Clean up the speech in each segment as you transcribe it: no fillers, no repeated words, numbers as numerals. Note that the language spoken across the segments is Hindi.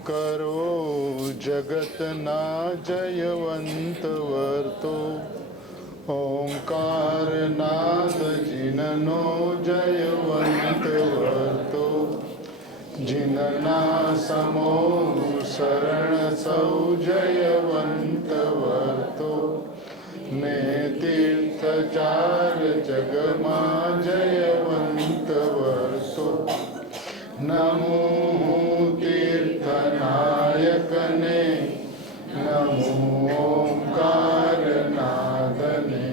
करो जगत ना जयवंत वर्तो ओंकार नाद जिननो जयवंत वर्तो जिनना समो शरण सौ जयवंत वर्तो ने तीर्थ चार जगमा जयवंत वर्तो नमो तीर्थ नायक ने नमो ओंकार नादने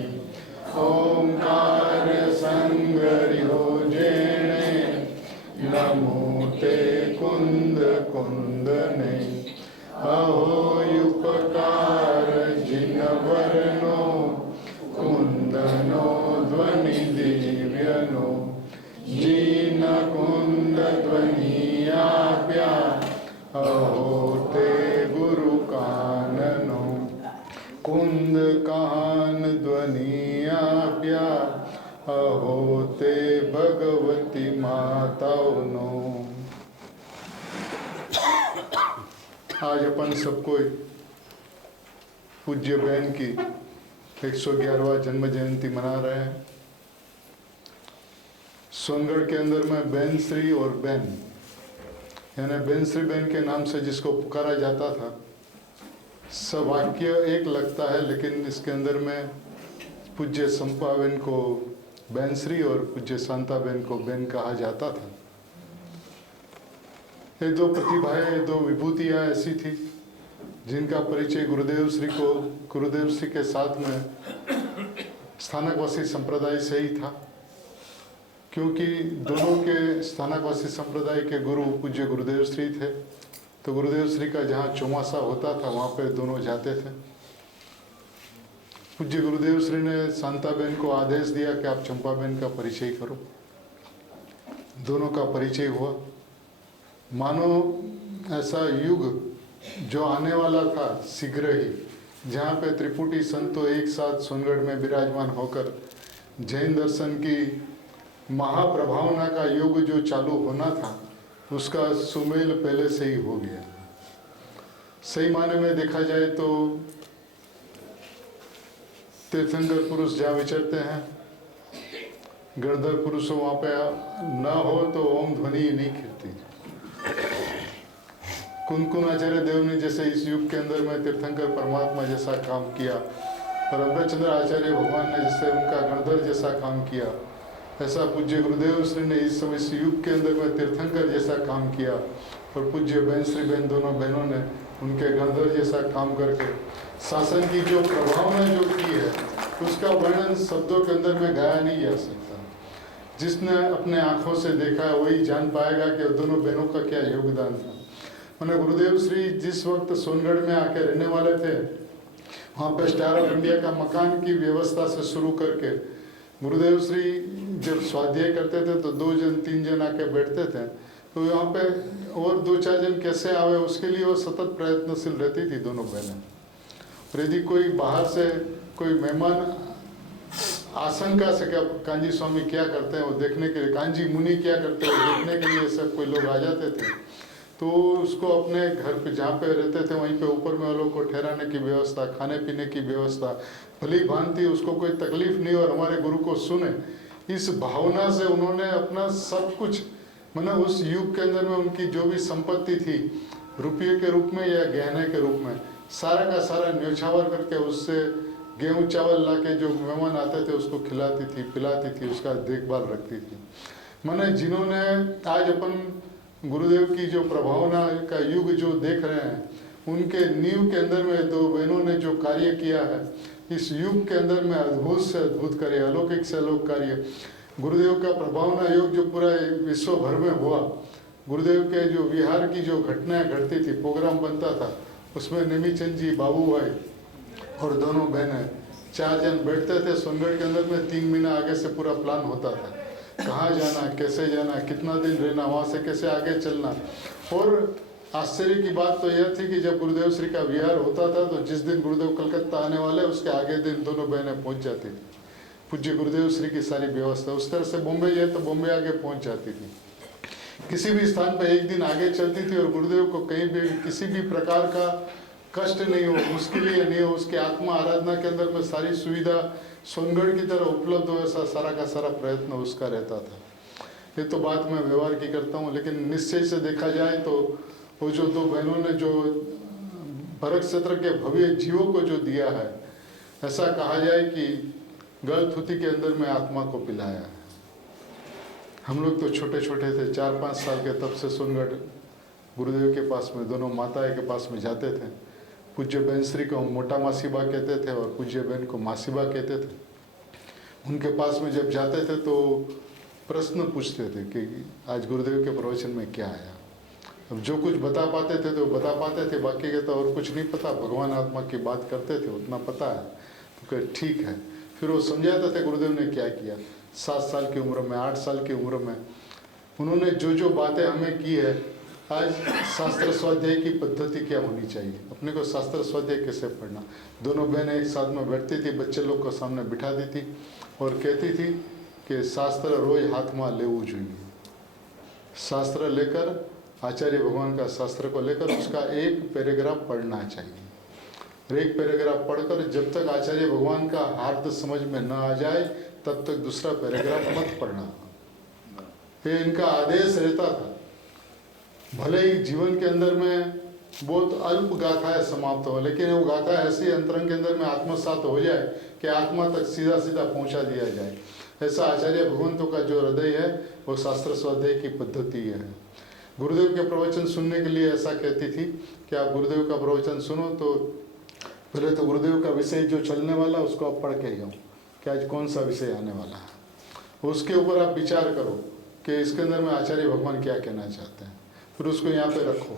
ओंकार संगर्यो जेणे नमो ते कुंद कुंदने अहो उपकार जिन वर्णो कुंदनो ध्वनि दिव्यनो जीन कुंद ध्वनि आप्या अहो ते गुरु काननो कुंद कान ध्वनि आप्या अहो ते भगवती माताओनो। आज अपन सबको पूज्य बहन की 111वां जन्म जयंती मना रहे हैं। सोनगढ़ के अंदर में बहन श्री और बहन यानी बहन श्री बहन के नाम से जिसको पुकारा जाता था, सब वाक्य एक लगता है, लेकिन इसके अंदर में पूज्य संपा बहन को बहन श्री और पूज्य शांता बहन को बहन कहा जाता था। ये दो प्रतिभाएं, दो विभूतियां ऐसी थी जिनका परिचय गुरुदेव श्री के साथ में स्थानकवासी संप्रदाय से ही था, क्योंकि दोनों के स्थानकवासी संप्रदाय के गुरु पूज्य गुरुदेव श्री थे। तो गुरुदेव श्री का जहाँ चौमासा होता था वहाँ पे दोनों जाते थे। पूज्य गुरुदेव श्री ने शांता बहन को आदेश दिया कि आप चंपा बहन का परिचय करो। दोनों का परिचय हुआ। मानो ऐसा युग जो आने वाला था शीघ्र ही, जहाँ पे त्रिपुटी संतों एक साथ सोनगढ़ में विराजमान होकर जैन दर्शन की महाप्रभावना का युग जो चालू होना था, उसका सुमेल पहले से ही हो गया। सही माने में देखा जाए तो तीर्थंकर पुरुष जहाँ विचरते हैं, गणधर पुरुष वहाँ पे न हो तो ओम ध्वनि ही नहीं खिलती। कुंदकुन आचार्य देव ने जैसे इस युग के अंदर में तीर्थंकर परमात्मा जैसा काम किया, और अमृतचंद्र आचार्य भगवान ने जैसे उनका गणधर जैसा काम किया, ऐसा पूज्य गुरुदेव श्री ने इस समय इस युग के अंदर में तीर्थंकर जैसा काम किया। और पूज्य बहन श्री बहन दोनों बहनों ने उनके गणधर जैसा काम करके शासन की जो प्रभावना जो की है, उसका वर्णन शब्दों के अंदर में गाया नहीं जा सकता। जिसने अपने आंखों से देखा है वही जान पाएगा कि दोनों बहनों का क्या योगदान था। मैंने गुरुदेव श्री जिस वक्त सोनगढ़ में आके रहने वाले थे, वहाँ पे स्टार ऑफ इंडिया का मकान की व्यवस्था से शुरू करके गुरुदेव श्री जब स्वाध्याय करते थे तो 2 जन 3 जन आके बैठते थे, तो यहाँ पे और 2-4 जन कैसे आवे उसके लिए वो सतत प्रयत्नशील रहती थी दोनों बहनें। और यदि कोई बाहर से कोई मेहमान आशंका से क्या कांजी स्वामी क्या करते हैं वो देखने के लिए, कांजी मुनि क्या करते हैं वो देखने के लिए सब कोई लोग आ जाते थे, तो उसको अपने घर पे जहाँ पे रहते थे वहीं पे ऊपर में वो लोग को ठहराने की व्यवस्था, खाने पीने की व्यवस्था, भली भांति उसको कोई तकलीफ नहीं और हमारे गुरु को सुने, इस भावना से उन्होंने अपना सब कुछ मतलब उस युग के अंदर में उनकी जो भी संपत्ति थी रुपये के रूप में या गहने के रूप में, सारा का सारा न्योछावर करके उससे गेहूँ चावल ला के जो मेहमान आते थे उसको खिलाती थी, पिलाती थी, उसका देखभाल रखती थी। मैंने जिन्होंने आज अपन गुरुदेव की जो प्रभावना का युग जो देख रहे हैं, उनके नींव के अंदर में 2 बहनों ने जो कार्य किया है इस युग के अंदर में अद्भुत से अद्भुत कार्य, अलौकिक से अलौकिक कार्य। गुरुदेव का प्रभावना योग जो पूरा विश्व भर में हुआ, गुरुदेव के जो विहार की जो घटनाएं घटती थी, प्रोग्राम बनता था, उसमें नेमीचंद जी, बाबू भाई और दोनों बहनें 4 जन बैठते थे सोनगढ़ के अंदर में। 3 महीना आगे से पूरा प्लान होता था, कहाँ जाना, कैसे जाना, कितना दिन रहना, वहाँ से कैसे आगे चलना। और आश्चर्य की बात तो यह थी कि जब गुरुदेव श्री का विहार होता था तो जिस दिन गुरुदेव कलकत्ता आने वाले उसके आगे दिन दोनों बहनें पहुँच जाती थी। पूज्य गुरुदेव श्री की सारी व्यवस्था उस तरह से बॉम्बे है तो बॉम्बे आगे पहुँच जाती थी। किसी भी स्थान पर एक दिन आगे चलती थी और गुरुदेव को कहीं भी किसी भी प्रकार का कष्ट नहीं हो, मुश्किलें नहीं हो, उसके आत्मा आराधना के अंदर में सारी सुविधा सोनगढ़ की तरह उपलब्ध हो, ऐसा सारा का सारा प्रयत्न उसका रहता था। ये तो बात मैं व्यवहार की करता हूँ, लेकिन निश्चय से देखा जाए तो वो जो दो बहनों ने जो भरत क्षेत्र के भव्य जीवों को जो दिया है, ऐसा कहा जाए कि गलथुती के अंदर में आत्मा को पिलाया है। हम लोग तो छोटे छोटे थे, 4-5 साल के, तब से सोनगढ़ गुरुदेव के पास में दोनों माताएं के पास में जाते थे। पूज्य बहन श्री को हम मोटा मासीबा कहते थे और पूज्य बहन को मासीबा कहते थे। उनके पास में जब जाते थे तो प्रश्न पूछते थे कि आज गुरुदेव के प्रवचन में क्या आया। अब जो कुछ बता पाते थे तो बता पाते थे, बाकी के तो और कुछ नहीं पता, भगवान आत्मा की बात करते थे, उतना पता है। तो कहे ठीक है। फिर वो समझाते थे गुरुदेव ने क्या किया। 7 साल की उम्र में, 8 साल की उम्र में उन्होंने जो जो बातें हमें की है, आज शास्त्र स्वाध्याय की पद्धति क्या होनी चाहिए, अपने को शास्त्र स्वाध्याय कैसे पढ़ना। दोनों बहनें एक साथ में बैठती थी, बच्चे लोग को सामने बिठा दी थी और कहती थी कि शास्त्र रोज हाथ में लेવું જોઈએ। शास्त्र लेकर, आचार्य भगवान का शास्त्र को लेकर उसका एक पैराग्राफ पढ़ना चाहिए। और एक पैराग्राफ पढ़कर जब तक आचार्य भगवान का हार्द समझ में न आ जाए तब तक दूसरा पैराग्राफ मत पढ़ना। ये इनका आदेश रहता था। भले ही जीवन के अंदर में बहुत अल्प गाथाएं समाप्त हो, लेकिन वो गाथा ऐसी अंतरंग के अंदर में आत्मसात हो जाए कि आत्मा तक सीधा सीधा पहुंचा दिया जाए। ऐसा आचार्य भगवंतों का जो हृदय है वो शास्त्र स्वाध्याय की पद्धति है। गुरुदेव के प्रवचन सुनने के लिए ऐसा कहती थी कि आप गुरुदेव का प्रवचन सुनो तो पहले तो गुरुदेव का विषय जो चलने वाला उसको आप पढ़ के जाओ कि आज कौन सा विषय आने वाला है। उसके ऊपर आप विचार करो कि इसके अंदर में आचार्य भगवान क्या कहना चाहते हैं। फिर उसको यहाँ पे रखो,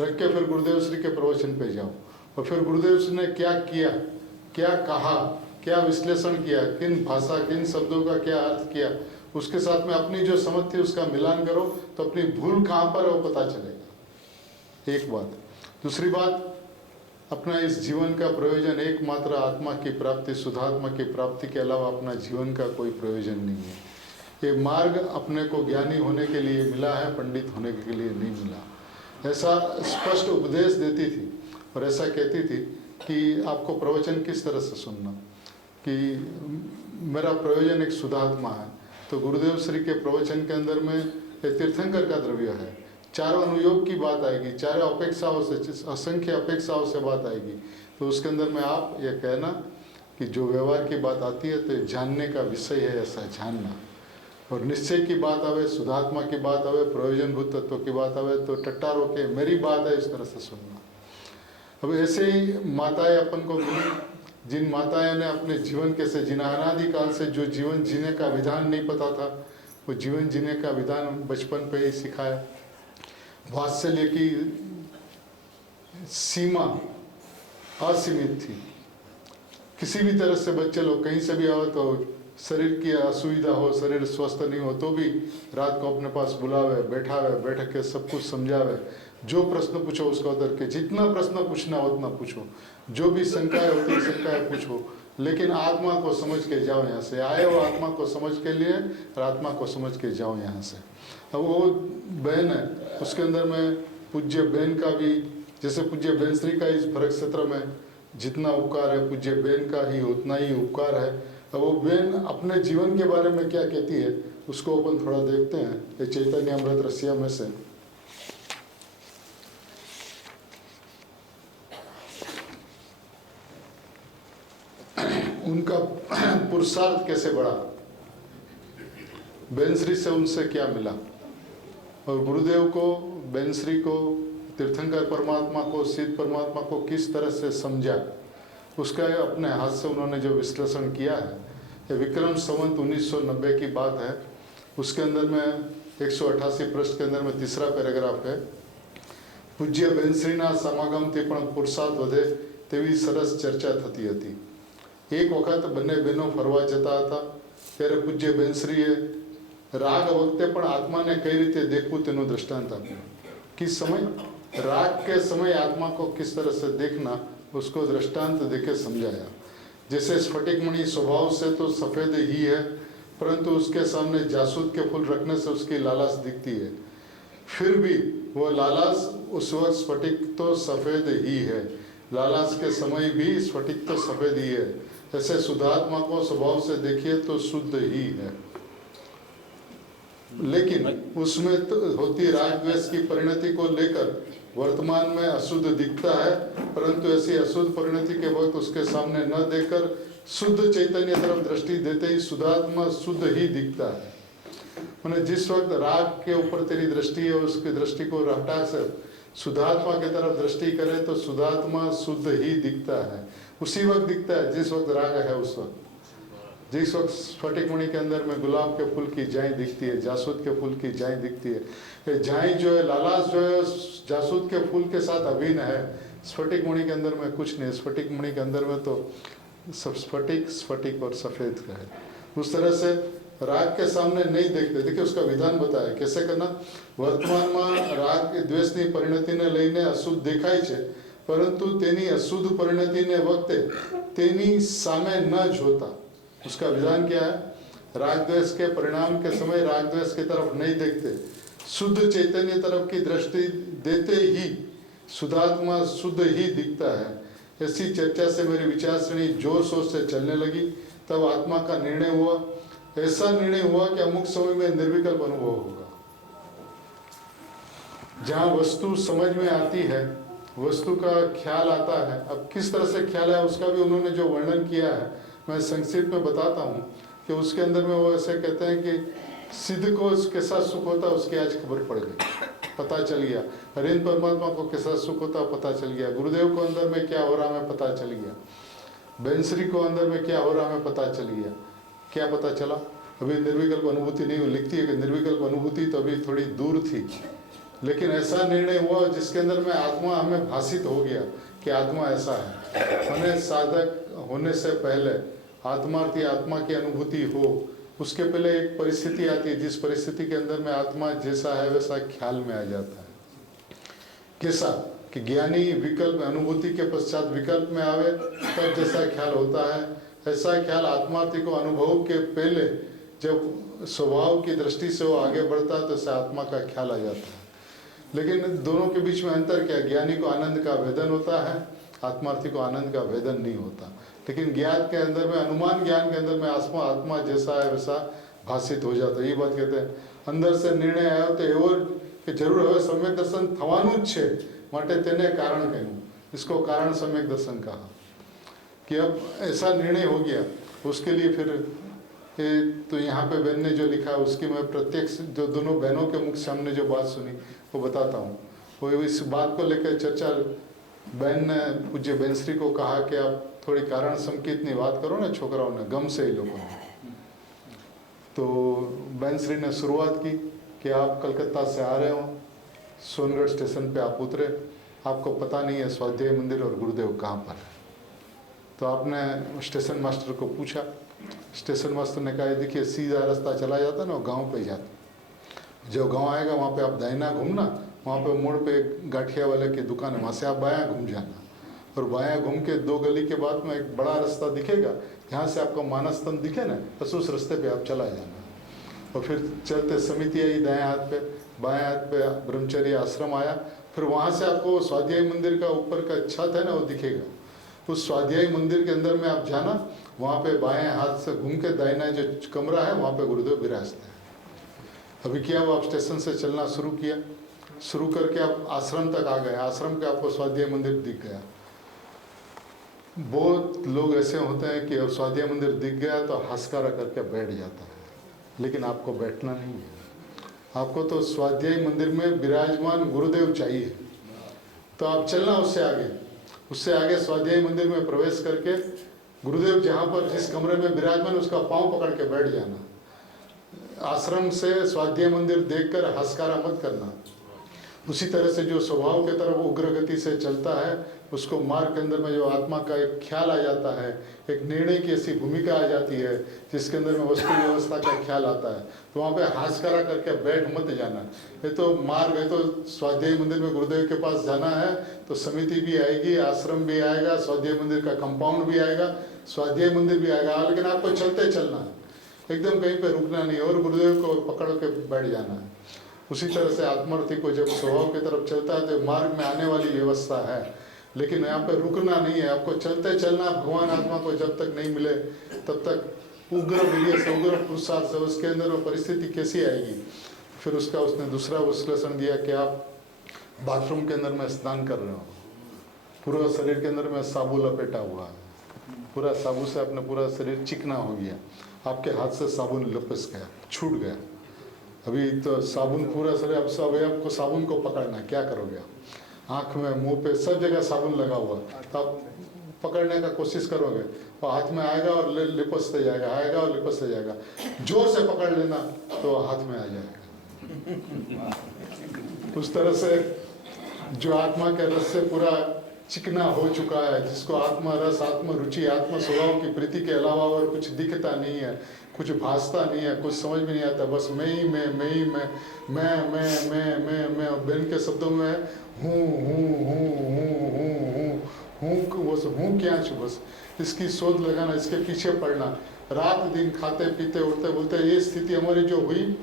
रख के फिर गुरुदेव श्री के प्रवचन पे जाओ और फिर गुरुदेव श्री ने क्या किया, क्या कहा, क्या विश्लेषण किया, किन भाषा किन शब्दों का क्या अर्थ किया, उसके साथ में अपनी जो समझ थी उसका मिलान करो तो अपनी भूल कहाँ पर है वो पता चलेगा। एक बात। दूसरी बात, अपना इस जीवन का प्रयोजन एकमात्र आत्मा की प्राप्ति, शुद्धात्मा की प्राप्ति के अलावा अपना जीवन का कोई प्रयोजन नहीं है। ये मार्ग अपने को ज्ञानी होने के लिए मिला है, पंडित होने के लिए नहीं मिला। ऐसा स्पष्ट उपदेश देती थी और ऐसा कहती थी कि आपको प्रवचन किस तरह से सुनना, कि मेरा प्रयोजन एक शुद्धात्मा है। तो गुरुदेव श्री के प्रवचन के अंदर में ये तीर्थंकर का द्रव्य है, चारों अनुयोग की बात आएगी, चारों अपेक्षाओं से, असंख्य अपेक्षाओं से बात आएगी। तो उसके अंदर में आप ये कहना कि जो व्यवहार की बात आती है तो जानने का विषय है, ऐसा जानना। और निश्चय की बात आवे, शुद्धात्मा की बात आवे, प्रयोजनभूत तत्व की बात आवे तो टट्टारों के मेरी बात है इस तरह से सुनना। अब ऐसे ही माताएं अपन को मिली, जिन माताएं ने अपने जीवन कैसे जीना, अनादिकाल से जो जीवन जीने का विधान नहीं पता था वो जीवन जीने का विधान बचपन पे ही सिखाया। वात्सल्य की सीमा असीमित थी। किसी भी तरह से बच्चे लोग कहीं से भी आओ तो शरीर की असुविधा हो, शरीर स्वस्थ नहीं हो तो भी रात को अपने पास बुलावे, बैठावे, बैठ के सब कुछ समझावे। जो प्रश्न पूछो उसका उत्तर के, जितना प्रश्न पूछना उतना पूछो, जो भी शंकाएं होती है शंकाएं पूछो, लेकिन आत्मा को समझ के जाओ। यहाँ से आए हो आत्मा को समझ के लिए और आत्मा को समझ के जाओ यहाँ से। अब वो बहन है उसके अंदर में पूज्य बहन का भी, जैसे पूज्य बहन श्री का इस भरत क्षेत्र में जितना उपकार है पूज्य बहन का ही उतना ही उपकार है। अब वो बहन अपने जीवन के बारे में क्या कहती है उसको अपन थोड़ा देखते हैं। ये चैतन्य अमृत रसिया में से उनका पुरुषार्थ कैसे बढ़ा, बहन श्री से उनसे क्या मिला और गुरुदेव को, बहन श्री को, तीर्थंकर परमात्मा को, सिद्ध परमात्मा को किस तरह से समझा, उसका अपने हाथ से उन्होंने जो विश्लेषण किया है। ये विक्रम संवत 1990 की बात है। उसके अंदर में 188 पृष्ठ के अंदर में तीसरा पैराग्राफ है। પૂજ્ય બેનશ્રીના સમાગમથી પણ પુરુષાર્થ વધે તેવી સરસ ચર્ચા થતી હતી। એક વખત બંને બહેનો ફરવા જતા હતા ત્યારે પૂજ્ય બેનશ્રીએ રાગ વખતે પણ આત્માને કઈ રીતે देखવું તેનું દૃષ્ટાંત આપ્યું। किस समय राग के समय आत्मा को किस तरह से देखना उसको दृष्टांत देके समझाया। जैसे स्फटिकमणि स्वभाव से तो सफ़ेद ही है, परंतु उसके सामने जासूद के फूल रखने से उसकी लालाश दिखती है। फिर भी वो लालास उस वक्त स्फटिक तो सफ़ेद ही है, लालास के समय भी स्फटिक तो सफ़ेद ही है। ऐसे शुद्धात्मा को स्वभाव से देखिए तो शुद्ध ही है, लेकिन उसमें तो होती राग द्वेष की परिणति को लेकर वर्तमान में अशुद्ध दिखता है, परंतु ऐसी अशुद्ध परिणति के वक्त उसके सामने न देकर शुद्ध चैतन्य तरफ दृष्टि देते ही शुद्धात्मा शुद्ध ही दिखता है। मैंने जिस वक्त राग के ऊपर तेरी दृष्टि है, उसकी दृष्टि को हटा कर शुद्धात्मा की तरफ दृष्टि करे तो शुद्धात्मा शुद्ध ही दिखता है। उसी वक्त दिखता है जिस वक्त राग है, उस वक्त जिस वक्त स्फटिक मणि के अंदर में गुलाब के फूल की जाई दिखती है, जासूद के फूल की जाई दिखती है। जाई जो है, लालास जो है जासूद के फूल के साथ अभिन्न है, स्फटिक मणि के अंदर में कुछ नहीं। स्फटिक मणि के अंदर में तो सब स्फटिक स्फटिक और सफ़ेद का है। उस तरह से राग के सामने नहीं देखते। देखिए उसका विधान बताया कैसे करना। वर्तमान में राग द्वेषनी परिणति ने लईने अशुद्ध देखाय छे, परंतु तेनी अशुद्ध परिणति ने वक्ते तेनी सामे न जोता। उसका विधान क्या है? राग द्वेष के परिणाम के समय राग द्वेष की तरफ नहीं देखते, शुद्ध चैतन्य तरफ की दृष्टि देते ही शुद्धात्मा शुद्ध ही दिखता है। ऐसी चर्चा से मेरी विचार श्रेणी जोर शोर से चलने लगी। तब आत्मा का निर्णय हुआ, ऐसा निर्णय हुआ कि अमुक समय में निर्विकल्प अनुभव होगा। जहाँ वस्तु समझ में आती है, वस्तु का ख्याल आता है। अब किस तरह से ख्याल है उसका भी उन्होंने जो वर्णन किया है मैं संक्षिप्त में बताता हूँ कि उसके अंदर में वो ऐसे कहते हैं कि सिद्ध को कैसा सुख होता है उसकी आज खबर पड़ गई, पता चल गया। हरेंद्र परमात्मा को कैसा सुख होता पता चल गया। गुरुदेव को अंदर में क्या हो रहा हमें पता चल गया। बेंसरी को अंदर में क्या हो रहा हमें पता चल गया। क्या पता चला? अभी निर्विकल्प अनुभूति नहीं हुई। लिखती है कि निर्विकल्प अनुभूति तो अभी थोड़ी दूर थी, लेकिन ऐसा निर्णय हुआ जिसके अंदर में आत्मा हमें भाषित हो गया कि आत्मा ऐसा है। मैंने साधक होने से पहले आत्मार्थी आत्मा की अनुभूति हो, उसके पहले एक परिस्थिति आती है जिस परिस्थिति के अंदर में आत्मा जैसा है वैसा ख्याल में आ जाता है। कैसा कि ज्ञानी विकल्प अनुभूति के पश्चात विकल्प में आवे तब जैसा ख्याल होता है, ऐसा ख्याल आत्मार्थी को अनुभव के पहले जब स्वभाव की दृष्टि से वो आगे बढ़ता है तो ऐसा आत्मा का ख्याल आ जाता है। लेकिन दोनों के बीच में अंतर क्या? ज्ञानी को आनंद का वेदन होता है, आत्मार्थी को आनंद का वेदन नहीं होता। लेकिन ज्ञान के अंदर में, अनुमान ज्ञान के अंदर में आत्मा जैसा है वैसा भाषित हो जाता है। ये बात कहते हैं। अंदर से निर्णय आयो तो एवो कि जरूर हवे सम्यक दर्शन थवानुं ज छे, माटे तेने कारण कह्युं। इसको कारण सम्यक दर्शन कहा कि अब ऐसा निर्णय हो गया। उसके लिए फिर तो यहाँ पे बहन ने जो लिखा उसकी मैं प्रत्यक्ष जो दोनों बहनों के मुख से हमने जो बात सुनी वो बताता हूँ। वो इस बात को लेकर चर्चा, बहन ने पूज्य बेंसरी को कहा कि आप थोड़ी कारण संकेतनी बात करो ना छोकराओं ने, गम से ही लोगों ने। तो बेंसरी ने शुरुआत की कि आप कलकत्ता से आ रहे हो, सोनगढ़ स्टेशन पे आप उतरे, आपको पता नहीं है स्वाध्याय मंदिर और गुरुदेव कहाँ पर है। तो आपने स्टेशन मास्टर को पूछा। स्टेशन मास्टर ने कहा देखिए सीधा रास्ता चला जाता ना, गांव पे जाता। जो गांव आएगा वहाँ पे आप दाहिना घूमना, वहाँ पे मोड़ पे गाठिया वाले की दुकान है, वहाँ से आप बायां घूम जाना। और बायां घूम के 2 गली के बाद में एक बड़ा रास्ता दिखेगा, यहाँ से आपको मानस स्तंभ दिखे ना, बस उस रास्ते पे आप चला जाना। और फिर चलते समिति आई दाएं हाथ पे, बाएं हाथ पे ब्रह्मचर्य आश्रम आया। फिर वहाँ से आपको स्वाध्याय मंदिर का ऊपर का छत है ना वो दिखेगा। उस स्वाध्याय मंदिर के अंदर में आप जाना, वहाँ पे बाएं हाथ से घूम के दाहिना जो कमरा है वहाँ पे गुरुदेव विराजते हैं। अभी क्या हुआ, आप स्टेशन से चलना शुरू किया, शुरू करके आप आश्रम तक आ गए। आश्रम के आपको स्वाध्याय मंदिर दिख गया। बहुत लोग ऐसे होते हैं कि अब स्वाध्याय मंदिर दिख गया तो हंसकारा करके बैठ जाता है, लेकिन आपको बैठना नहीं है। आपको तो स्वाध्याय मंदिर में विराजमान गुरुदेव चाहिए। तो आप चलना उससे आगे, उससे आगे स्वाध्याय मंदिर में प्रवेश करके गुरुदेव जहाँ पर जिस कमरे में विराजमान उसका पांव पकड़ के बैठ जाना। आश्रम से स्वाध्याय मंदिर देखकर हंसकारा मत करना। उसी तरह से जो स्वभाव के तरफ उग्र गति से चलता है उसको मार्ग के अंदर में जो आत्मा का एक ख्याल आ जाता है, एक निर्णय की ऐसी भूमिका आ जाती है जिसके अंदर में वस्तु व्यवस्था का ख्याल आता है, तो वहाँ पे हंसकारा करके बैठ मत जाना। ये तो मार्ग है, तो स्वाध्याय मंदिर में गुरुदेव के पास जाना है तो समिति भी आएगी, आश्रम भी आएगा, स्वाध्याय मंदिर का कंपाउंड भी आएगा, स्वाध्याय मंदिर भी आएगा, लेकिन आपको चलते चलना है, एकदम कहीं पे रुकना नहीं और गुरुदेव को पकड़ के बैठ जाना है। उसी तरह से आत्मार्थी को जब स्वभाव की तरफ चलता है तो मार्ग में आने वाली व्यवस्था है, लेकिन यहाँ पे रुकना नहीं है। आपको चलते चलना, भगवान आत्मा को जब तक नहीं मिले तब तक उग्र वीर्य से, उग्र पुरुषार्थ से उसके अंदर वो परिस्थिति कैसी आएगी। फिर उसका उसने दूसरा विश्लेषण दिया कि आप बाथरूम के अंदर में स्नान कर रहे हो, पूरा शरीर के अंदर में साबु लपेटा हुआ है, पूरा साबु से अपना पूरा शरीर चिकना हो गया, आपके हाथ से साबुन लपस गया, छूट गया। अभी तो साबुन पूरा शरीर, अब सब आपको साबुन को पकड़ना है, क्या करोगे आप? आँख में, मुंह पे, सब जगह साबुन लगा हुआ, तो आप पकड़ने का कोशिश करोगे, और हाथ में आएगा और लिपसते जाएगा, आएगा और लिपसते जाएगा। जोर से पकड़ लेना तो हाथ में आ जाएगा। उस तरह से जो आत्मा के रस से पूरा चिकना हो चुका है, जिसको आत्मा रस, आत्मा रुचि, आत्मा स्वभाव की प्रीति के अलावा और कुछ दिखता नहीं है, कुछ भासता नहीं है, कुछ समझ में नहीं आता, बस मैं ही मैं ही मैं बेन के शब्दों में हूँ, बस हूँ क्या छू, बस इसकी शोध लगाना, इसके पीछे पड़ना, रात दिन खाते पीते उठते बोलते। ये स्थिति हमारी जो हुई,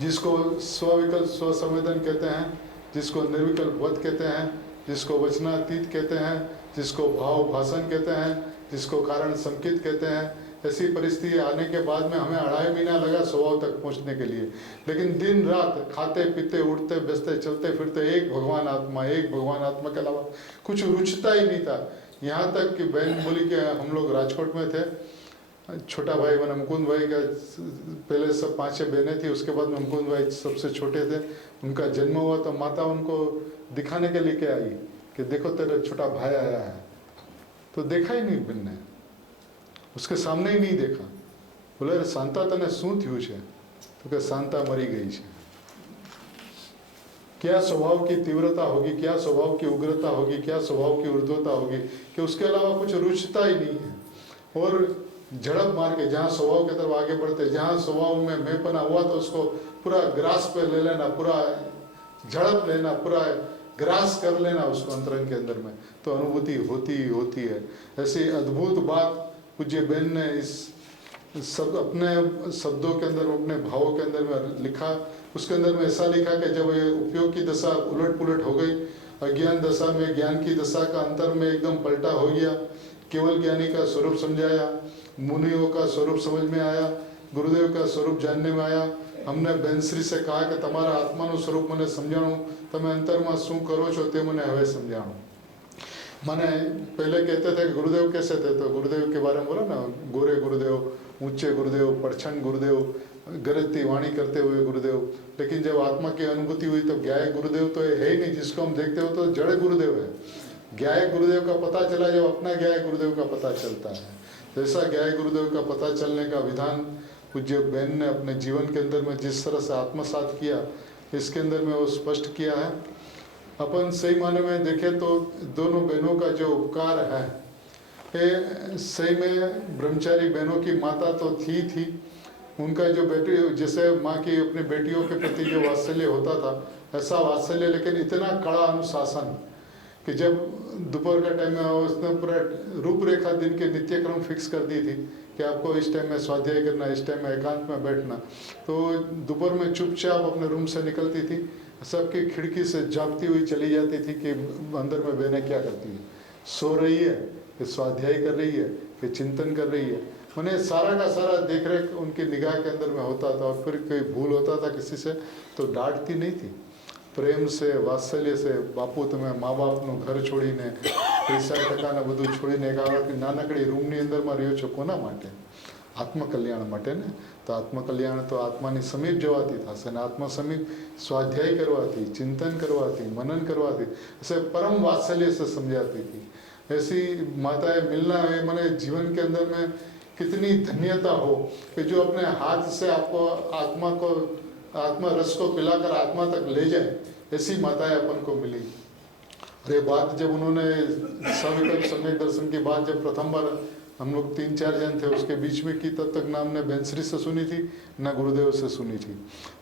जिसको स्वविकल्प स्व संवेदन कहते हैं, जिसको निर्विकल्प बोध कहते हैं, जिसको वचनातीत कहते हैं, जिसको भाव भाषण कहते हैं, जिसको कारण संकेत कहते हैं, ऐसी परिस्थिति आने के बाद में हमें 2.5 महीना लगा स्वभाव तक पहुंचने के लिए। लेकिन दिन रात खाते पीते उठते बैठते चलते फिरते एक भगवान आत्मा के अलावा कुछ रुचता ही नहीं था। यहाँ तक कि बहन बोली कि हम लोग राजकोट में थे, छोटा भाई मैंने मुकुंद भाई का, पहले सब 5-6 बहनें थी, उसके बाद में मुकुंद भाई सबसे छोटे थे। उनका जन्म हुआ तो माता उनको दिखाने के लिए क्या आई कि देखो तेरा छोटा भाई आया है, तो देखा ही नहीं बहन ने, उसके सामने ही नहीं देखा। बोले शांता तने शू थयुं छे? तो क्या शांता मरी गई है। क्या स्वभाव की तीव्रता होगी, क्या स्वभाव की उग्रता होगी, क्या स्वभाव की ऊर्ध्वता होगी कि उसके अलावा कुछ रुचता ही नहीं है। और झड़प मार के जहाँ स्वभाव की तरफ आगे बढ़ते, जहाँ स्वभाव में मैंपना हुआ तो उसको पूरा ग्रास पे ले लेना, पूरा झड़प लेना, पूरा ग्रास कर लेना उसको अंतरंग के अंदर में, तो अनुभूति होती है। ऐसी अद्भुत बात पूज्य बहन ने इस सब अपने शब्दों के अंदर, अपने भावों के अंदर में लिखा। उसके अंदर में ऐसा लिखा कि जब ये उपयोग की दशा उलट पुलट हो गई, अज्ञान दशा में ज्ञान की दशा का अंतर में एकदम पलटा हो गया, केवल ज्ञानी का स्वरूप समझाया, मुनियों का स्वरूप समझ में आया, गुरुदेव का स्वरूप जानने में आया। हमने बेनश्री से कहा कि तमारा आत्माનું स्वरूप મને સમજાણું, તમે અંતરમાં શું કરો છો તે મને હવે સમજાણો। मैंने पहले कहते थे कि गुरुदेव कैसे थे, तो गुरुदेव के बारे में बोला ना, गोरे गुरुदेव, ऊंचे गुरुदेव, परछन गुरुदेव, गरजती वाणी करते हुए गुरुदेव। लेकिन जब आत्मा की अनुभूति हुई तो ज्ञाय गुरुदेव तो है ही नहीं, जिसको हम देखते हो तो जड़ गुरुदेव है। ज्ञाय गुरुदेव का पता चला जब अपना ज्ञाय गुरुदेव का पता चलता है। जैसा ज्ञाय गुरुदेव का पता चलने का विधान पूज्य बहन ने अपने जीवन के अंदर में जिस तरह से आत्मसात किया, इसके अंदर में वो स्पष्ट किया है। अपन सही माने में देखें तो दोनों बहनों का जो उपकार है, ये सही में ब्रह्मचारी बहनों की माता तो थी। उनका जो बेटी, जैसे माँ की अपनी बेटियों के प्रति जो वात्सल्य होता था, ऐसा वात्सल्य, लेकिन इतना कड़ा अनुशासन कि जब दोपहर का टाइम में उसने पूरा रूपरेखा दिन के नित्यक्रम फिक्स कर दी थी कि आपको इस टाइम में स्वाध्याय करना, इस टाइम में एकांत में बैठना। तो दोपहर में चुपचाप अपने रूम से निकलती थी, सबकी खिड़की से झांकती हुई चली जाती थी कि अंदर में बहनें क्या करती है, सो रही है कि स्वाध्याय कर रही है कि चिंतन कर रही है। मैंने सारा का सारा देख रेख उनकी निगाह के अंदर में होता था। और फिर कोई भूल होता था किसी से तो डांटती नहीं थी, प्रेम से वात्सल्य से, बापू તમે મા બાપનું ઘર છોડીને, પૈસા ટકાને બધું છોડીને એક આવા નાનકડી રૂમની અંદરમાં રહ્યો છો, કોના માટે? આત્મકલ્યાણ માટે ને। તો આત્મકલ્યાણ તો આત્માની સમીપ જવાથી થશે ને, આત્મા સમીપ સ્વાધ્યાય કરવાથી, चिंतन करवाती, मनन करवाती, ऐसे परम वात्सल्य से समझाती थी। ऐसी माताएं मिलना है मैंने जीवन के अंदर में कितनी धन्यता हो कि जो अपने हाथ से आपको आत्मा रस को पिलाकर आत्मा तक ले जाए, ऐसी माताएं अपन को मिली। और ये बात जब उन्होंने सविकल्प सम्यक दर्शन की बात जब प्रथम बार हम लोग 3-4 जन थे उसके बीच में की, तब तक ना हमने बेनश्री से सुनी थी ना गुरुदेव से सुनी थी।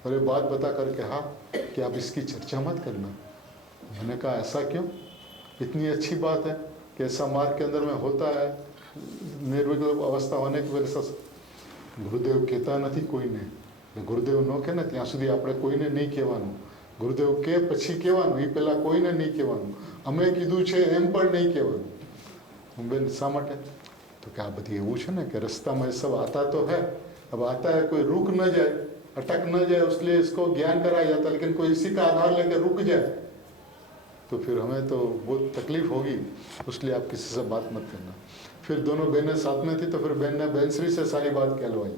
और ये बात बता करके हाँ कि आप इसकी चर्चा मत करना। मैंने कहा ऐसा क्यों? इतनी अच्छी बात है कि ऐसा मार्ग के अंदर में होता है, निर्विकल्प अवस्था होने की वजह से। गुरुदेव कहता नहीं कोई ने ગુરુદેવ ન કહે ને ત્યાં સુધી આપણે કોઈને નહીં કહેવાનું. ગુરુદેવ કે પછી કહેવાનું, એ પહેલાં કોઈને નહીં કહેવાનું. અમે કીધું છે એમ પણ નહીં કહેવાનું. હું બેન શા માટે? તો કે આ બધી એવું છે ને કે रास्ता में सब आता तो है, अब आता है कोई रुक न जाए, अटक न जाए, इसलिए इसको ज्ञान कराया जाता है. लेकिन कोई इसी का आधार लेकर रुक जाए तो फिर हमें तो बहुत तकलीफ होगी, इसलिए आप किसी से बात मत करना. फिर दोनों बहनें साथ में थी तो फिर बहन ने बहनश्री से सारी बात कहलवाई.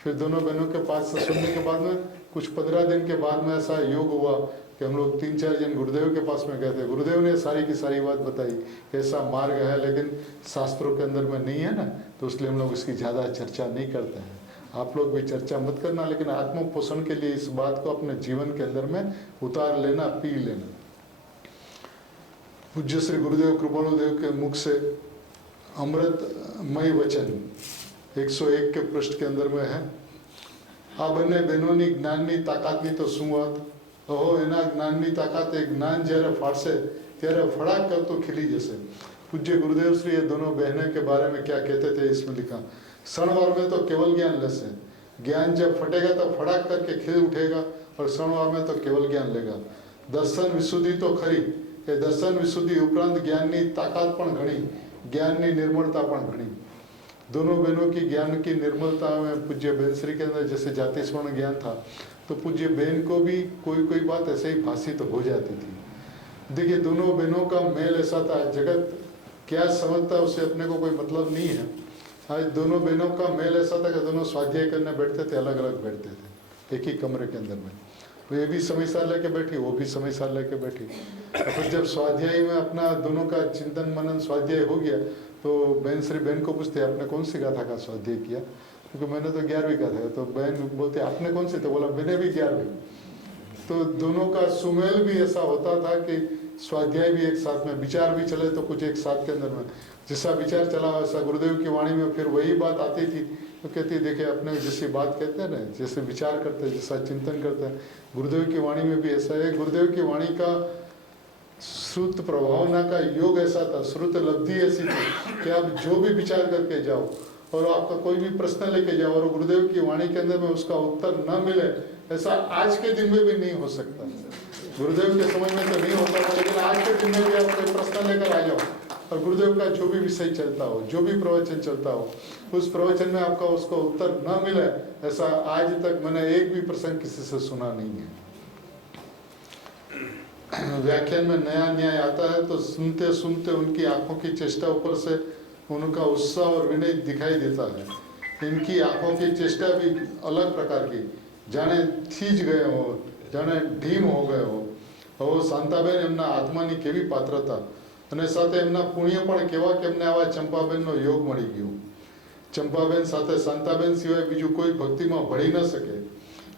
फिर दोनों बहनों के पास से सुनने के बाद में कुछ 15 दिन के बाद में ऐसा योग हुआ कि हम लोग 3-4 जन गुरुदेव के पास में गए थे. गुरुदेव ने सारी की सारी बात बताई, ऐसा मार्ग है लेकिन शास्त्रों के अंदर में नहीं है ना, तो इसलिए हम लोग इसकी ज़्यादा चर्चा नहीं करते हैं. आप लोग भी चर्चा मत करना, लेकिन आत्म पोषण के लिए इस बात को अपने जीवन के अंदर में उतार लेना, पी लेना. पूज्य श्री गुरुदेव कृपालुदेव के मुख से अमृतमय वचन 101 के पृष्ठ के अंदर में है. आ बने बहनोनी ज्ञाननी ताकातनी तो શું વાત, અહો એના જ્ઞાનની તાકાત, એ જ્ઞાન જ્યારે ફાટશે ત્યારે ફડાક કરતો ખીલી જશે. पूज्य गुरुदेव श्री ये दोनों बहनों के बारे में क्या कहते थे, इसमें लिखा, क्षणवार में तो केवल ज्ञान लेसे, ज्ञान जब फटेगा तो फटाक करके खिल उठेगा, और क्षणवार में तो केवल ज्ञान लेगा. दर्शन विशुद्धि तो खरी, એ દર્શન વિશુદ્ધિ ઉપરાંત જ્ઞાનની તાકાત પણ ઘણી, જ્ઞાનની निर्मलता પણ ઘણી. दोनों बहनों की ज्ञान की निर्मलता में पूज्य बहनश्री के अंदर जैसे जाति स्वर्ण ज्ञान था, तो पूज्य बहन को भी कोई कोई बात ऐसे ही भाषित हो जाती थी. देखिए दोनों बहनों का मेल ऐसा था, जगत क्या समझता है उसे अपने को कोई मतलब नहीं है. आज दोनों बहनों का मेल ऐसा था कि दोनों स्वाध्याय करने बैठते थे, अलग अलग बैठते थे एक ही कमरे के अंदर में. ये भी समय साल लेके बैठी, वो भी समय साल लेके बैठी. और फिर जब स्वाध्याय में अपना दोनों का चिंतन मनन स्वाध्याय हो गया तो बहन श्री बहन को पूछते आपने कौन सी गाथा का स्वाध्याय किया, क्योंकि मैंने तो 11वीं का था. तो बहन बोलते आपने कौन सी, तो बोला मैंने भी 11वीं. तो दोनों का सुमेल भी ऐसा होता था कि स्वाध्याय भी एक साथ में, विचार भी चले तो कुछ एक साथ के अंदर में. जैसा विचार चला वैसा गुरुदेव की वाणी में फिर वही बात आती थी. तो कहती देखिए अपने जैसी बात कहते हैं ना, जैसे विचार करते हैं, जैसा चिंतन करते हैं, गुरुदेव की वाणी में भी ऐसा है. गुरुदेव की वाणी का श्रुत प्रभावना का योग ऐसा था, श्रुत लब्धि ऐसी थी कि आप जो भी विचार करके जाओ और आपका कोई भी प्रश्न लेके जाओ और गुरुदेव की वाणी के अंदर में उसका उत्तर न मिले, ऐसा आज के दिन में भी नहीं हो सकता. गुरुदेव के समय में तो नहीं होता था, लेकिन आज के दिन में भी आप कोई प्रश्न लेकर आ जाओ और गुरुदेव का जो भी विषय चलता हो, जो भी प्रवचन चलता हो, उस प्रवचन में आपका उसको उत्तर न मिले, ऐसा आज तक मैंने एक भी प्रसंग किसी से सुना नहीं है. व्याख्यान में नया न्याय आता है तो सुनते सुनते उनकी आंखों की चेष्टा ऊपर से उनका उत्साह और विनय दिखाई देता है. इनकी आंखों की चेष्टा भी अलग प्रकार की, जाने थीज गए हो, जाने ढीम हो गए हो. હવે શાંતાબેન એમના આત્માની કેવી પાત્રતા અને સાથે એમના પુણ્ય પણ કેવા કે એમને આવા ચંપાબેનનો योग મળી ગયો. ચંપાબેન સાથે શાંતાબેન સિવાય બીજું કોઈ ભક્તિમાં ભળી ન શકે.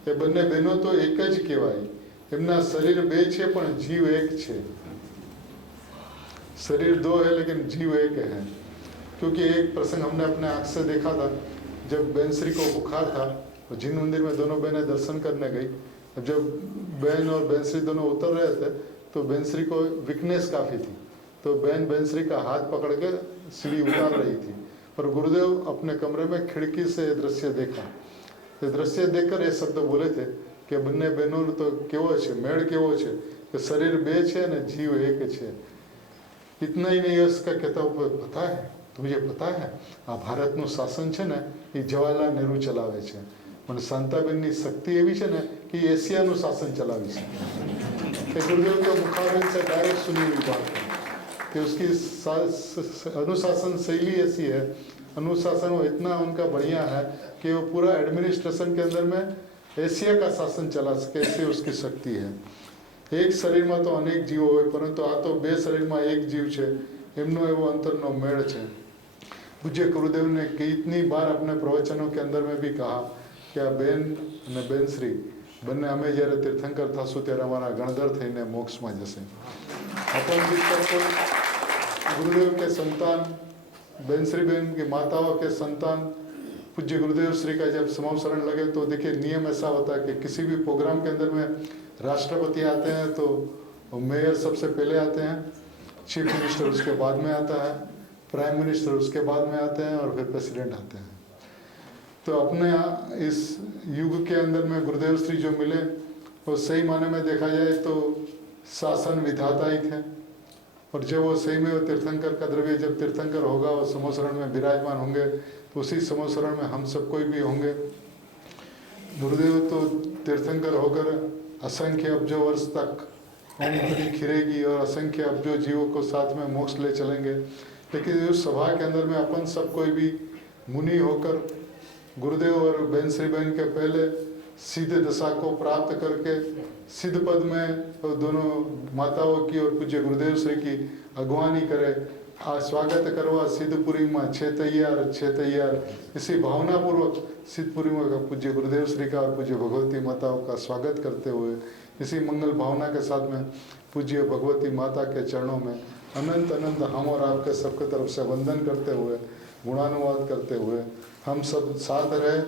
એ બંને બહેનો તો એક જ કહેવાય. એમના શરીર બે છે પણ જીવ એક છે. शरीर दो है लेकिन जीव एक है. क्योंकि एक प्रसंग हमने अपने आँख से देखा था, जब बहनश्री को बुखार था तो जिन मंदिर में दोनों बहनें दर्शन करने गई, जब बहन और बहनश्री दोनों उतर रहे थे तो बहनश्री को वीकनेस काफ़ी थी, तो बहनश्री का हाथ पकड़ के सीढ़ी उतार रही थी और गुरुदेव अपने कमरे में खिड़की से दृश्य देखा. ये दृश्य देखकर ये शब्द बोले थे कि બંને બહેનોનો તો કેવો છે, મેળ કેવો છે કે શરીર બે છે ને જીવ એક છે. इतना ही नहीं उसका कहता हूँ पता है, तुझे पता है आ भारतનું શાસન છે ને એ જવાહરલાલ નહેરુ ચલાવે છે, અને શાંતાબેનની શક્તિ એવી છે ને कि एशिया शासन चलावी से. गुरुदेव को मुखारबिन से डायरेक्ट सुनी हुई बात है कि उसकी अनुशासन शैली ऐसी है, अनुशासन वो इतना उनका बढ़िया है कि वो पूरा एडमिनिस्ट्रेशन के अंदर में एशिया का शासन चला सके, ऐसी उसकी शक्ति है. एक शरीर में तो अनेक जीव हो, परंतु आ तो बे शरीर में एक जीव है, एमनो एवो अंतरनो मेल है. पूज्य गुरुदेव ने कितनी बार अपने प्रवचनों के अंदर में भी कहा कि आ बेन અને બેનશ્રી બંને અમે જ્યારે તીર્થંકર થશું ત્યારે અમારા ગણધર થઈને મોક્ષમાં જશે. अपन गुरुदेव के संतान, बेनश्री बहन की माताओं के संतान पूज्य गुरुदेव श्री का जब समावसरण लगे तो देखिए नियम ऐसा होता है कि किसी भी प्रोग्राम के अंदर में राष्ट्रपति आते हैं तो मेयर सबसे पहले आते हैं, चीफ मिनिस्टर उसके बाद में आता है, प्राइम मिनिस्टर उसके बाद में आते हैं और फिर प्रेसिडेंट आते हैं. तो अपने इस युग के अंदर में गुरुदेव श्री जो मिले वो सही माने में देखा जाए तो शासन विधाता ही थे। और जब वो सही में वो तीर्थंकर का द्रव्य जब तीर्थंकर होगा वो समोसरण में विराजमान होंगे तो उसी समोसरण में हम सब कोई भी होंगे। गुरुदेव तो तीर्थंकर होकर असंख्य अब्जों वर्ष तक ओमपुरी खिरेगी और असंख्य अब्जों जीवों को साथ में मोक्ष ले चलेंगे। लेकिन उस सभा के अंदर में अपन सब कोई भी मुनि होकर गुरुदेव और बहन श्री बहन के पहले सिद्ध दशा को प्राप्त करके सिद्ध पद में दोनों माताओं की और पूज्य गुरुदेव श्री की अगवानी करे। स्वागत करवा सिद्धपुरी में छे तैयार इसी भावनापूर्वक सिद्धपुरी में पूज्य गुरुदेव श्री का और पूज्य भगवती माताओं का स्वागत करते हुए इसी मंगल भावना के साथ में पूज्य भगवती माता के चरणों में अनंत अनंत हम और आपके सबके तरफ से वंदन करते हुए गुणानुवाद करते हुए हम सब साथ रहे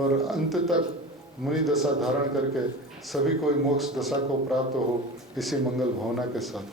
और अंत तक मुनि दशा धारण करके सभी कोई मोक्ष दशा को प्राप्त हो इसी मंगल भावना के साथ।